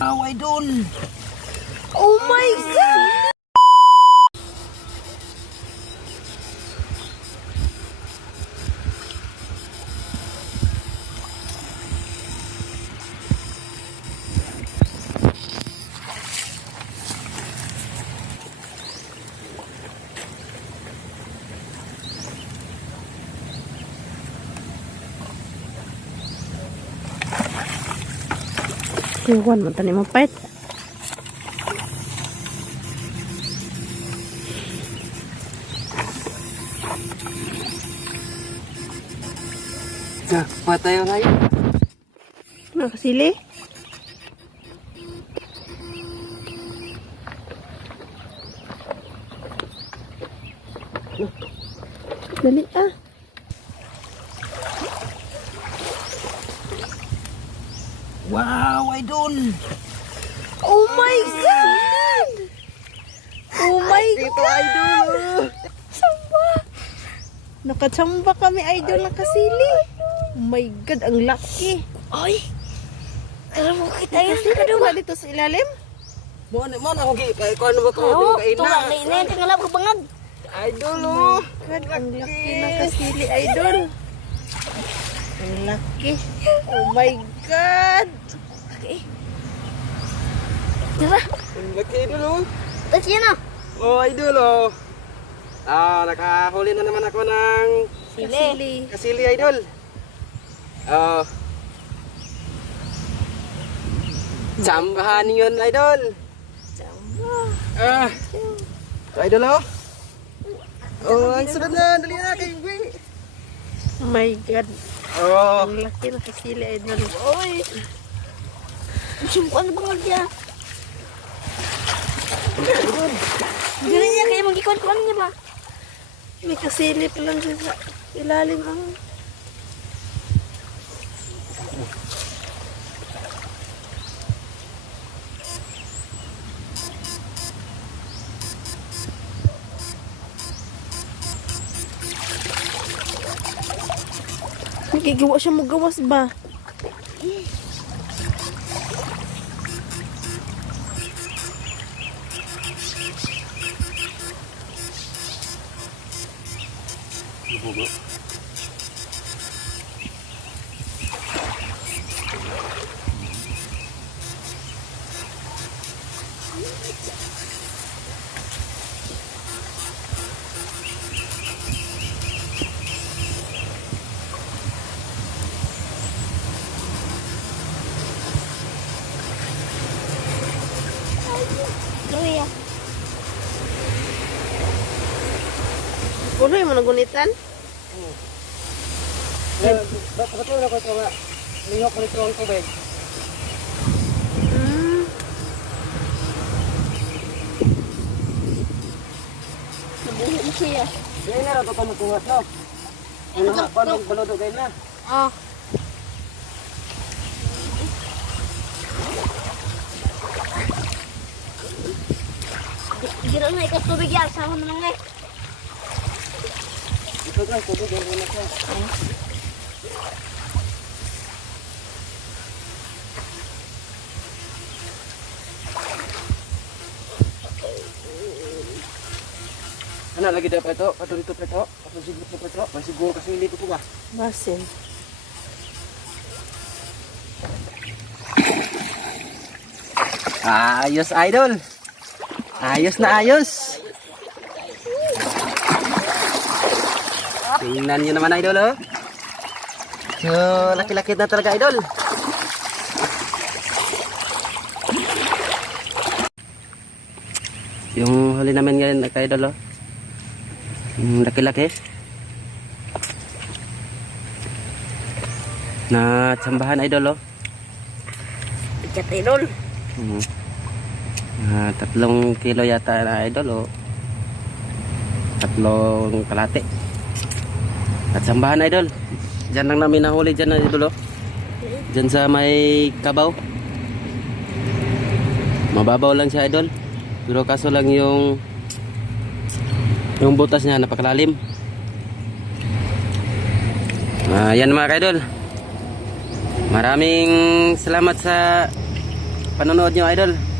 Wow, idol. Oh my God! Iwan mo tani mo pet. Ah, patay na yun. Nakasili? Dali ah. Wow, idol. Oh my God! Oh my Dito, God! idol. Samba! Nakachamba kami idol nakasili. Oh my God, ang laki. Ay! Alam mo kita yun. Kasi ka dito sa ilalim? Mo na mo na ko kay ko ano ba ko Oo, kay ito nga na ina. Tingnan ko bangag. Idol oh. God, ang laki nakasili idol. Ang laki. Oh my God! Diba? Ang laki idol oh. Tapos yan ah. Oh, idol oh. Ah, nakahuli na naman ako ng Kasili. kasili idol. Oh. Sambahan yun, idol. Ah. So, idol oh. Oh, ang sunod na. Dali na kay Wing. Oh my God. Oh. Ang laki nakasili idol. Oy! Musim ko ano bangag niya. Dili niya kayo magikon-kon niya ba? May kasilip lang siya sa ilalim ang... Nagigawa siya mo gawas ba? Kuya. Puno yung mga gunitan? Ba't ba't wala ko ito nga? Lihok ko ito ang tubig. Hmm. Nabuhi mo siya. Hindi na rin ito kumukungas no. Ano baludo kayo na? Ah. Gira na ikas tubig yan. Sama na eh. Ito ka, tubig kayo na siya. Ano lagi dapat ito? Pato dito pa ito? Pato siguro pa ito? May siguro kasi dito po ba? Basin. Ayos idol. Ayos na ayos. Tingnan nyo naman idol oh. So, laki-laki na talaga idol. Yung huli namin ngayon na idol oh. Yung laki-laki. Na tsambahan idol oh. Bigat idol. Mhm. Ah, tatlong kilo yata na idol o. Tatlong kalate. At sambahan idol. Diyan lang namin nahuli dyan na idol o. Diyan sa may kabaw. Mababaw lang siya idol. Pero kaso lang yung yung butas niya napakalalim. Ah, yan mga idol. Maraming salamat sa panonood nyo idol.